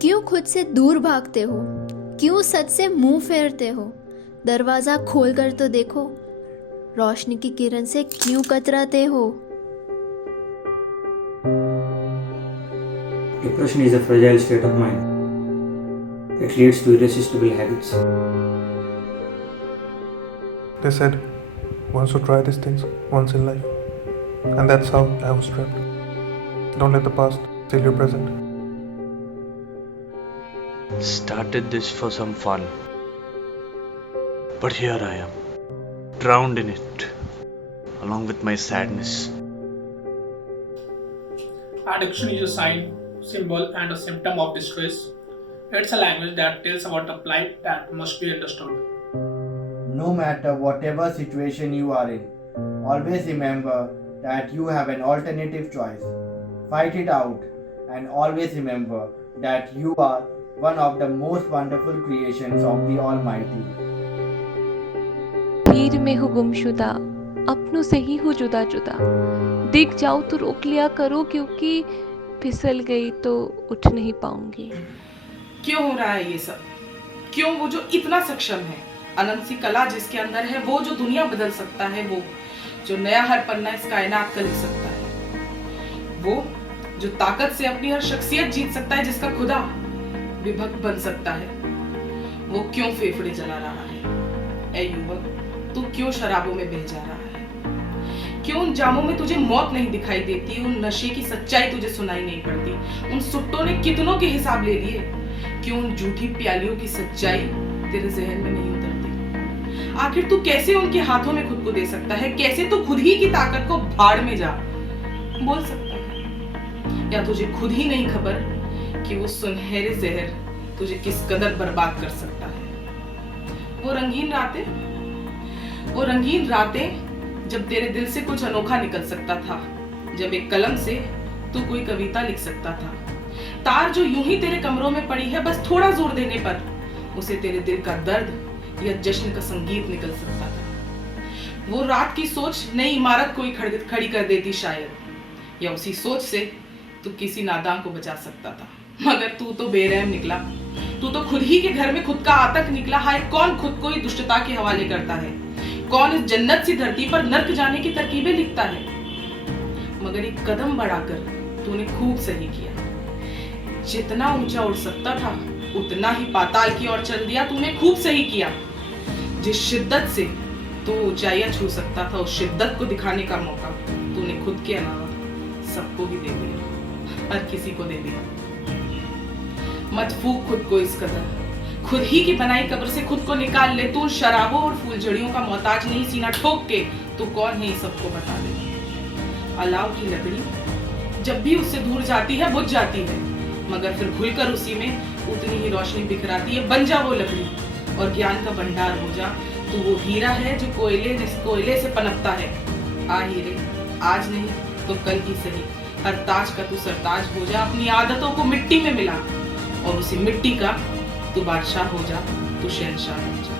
क्यों खुद से दूर भागते हो? क्यों सच से मुंह फेरते हो? दरवाजा खोल कर तो देखो, रोशनी की किरण से क्यों कतराते हो? Depression is a fragile state of mind that leads to irresistible habits. They said one should try these things once in life, and that's how I was trapped. Don't let the past steal your present. Started this for some fun, but here I am, drowned in it, along with my sadness. Addiction is a sign, symbol, and a symptom of distress. It's a language that tells about a plight that must be understood. No matter whatever situation you are in, always remember that you have an alternative choice. Fight it out, and always remember that you are one of the most wonderful creations of the Almighty. भीड़ में हो गुमशुदा, अपनों से ही हो जुदा जुदा, दिख जाओ तो रोक लिया करो, क्योंकि फिसल गई तो उठ नहीं पाऊंगी। क्यों हो रहा है ये सब? क्यों वो जो इतना सक्षम है, अनंत सी कला जिसके अंदर है, वो जो दुनिया बदल सकता है, वो जो नया हर पन्ना इस कायनात का लिख सकता है, वो जो ताकत से अपनी हर शख्सियत जीत सकता है, जिसका खुदा विभक्त बन सकता है, वो क्यों फेफड़े जला रहा है? ऐ युवक, तू क्यों शराबों में बह जा रहा है? क्यों उन जामों में तुझे मौत नहीं दिखाई देती? उन नशे की सच्चाई तुझे सुनाई नहीं पड़ती? उन सुट्टों ने कितनों के हिसाब ले लिए? क्यों उन झूठी प्यालियों की सच्चाई तेरे जहन में नहीं उतरती? आखिर तू कैसे उनके हाथों में खुद को दे सकता है? कैसे तू खुद ही की ताकत को भाड़ में जा बोल सकता है? या तुझे खुद ही नहीं खबर कि वो सुनहरे जहर तुझे किस कदर बर्बाद कर सकता है? वो रंगीन रातें जब तेरे दिल से कुछ अनोखा निकल सकता था, जब एक कलम से तू कोई कविता लिख सकता था, तार जो यूं ही तेरे कमरों में पड़ी है, बस थोड़ा जोर देने पर उसे तेरे दिल का दर्द या जश्न का संगीत निकल सकता था। वो रात की सोच नई इमारत कोई खड़ी कर देती शायद, या उसी सोच से तू किसी नादान को बचा सकता था, मगर तू तो बेरहम निकला। तू तो खुद ही के घर में खुद का आतंक निकला। हाय, कौन खुद को ही दुष्टता के हवाले करता है? कौन इस जन्नत सी धरती पर नर्क जाने की तरकीबें लिखता है? मगर एक कदम बढ़ाकर तूने खूब सही किया। जितना ऊंचा उड़ सकता था उतना ही पाताल की ओर चल दिया। तूने खूब सही किया। जिस शिद्दत से तू ऊंचाइयां छू सकता था, उस शिद्दत को दिखाने का मौका तूने खुद के अलावा सबको ही दे दिया, हर किसी को दे दिया। मत फूक खुद को इस कदर, खुद ही की बनाई कब्र से खुद को निकाल ले। तू शराबों और फूलझड़ियों का मोहताज नहीं, सीना ठोक के तू कौन है ये सबको बता दे। अलाव की लकड़ी जब भी उससे दूर जाती है बुझ जाती है, मगर फिर घुलकर उसी में उतनी ही रोशनी बिखराती है। बन जा वो लकड़ी और ज्ञान का भंडार हो जा। तू वो हीरा है जो कोयले से पनपता है। आ हीरे, आज नहीं तो कल ही सही, हर ताज का तू सरताज हो जा। अपनी आदतों को मिट्टी में मिला और उसी मिट्टी का तू बादशाह हो जा, तू शहंशाह हो जा।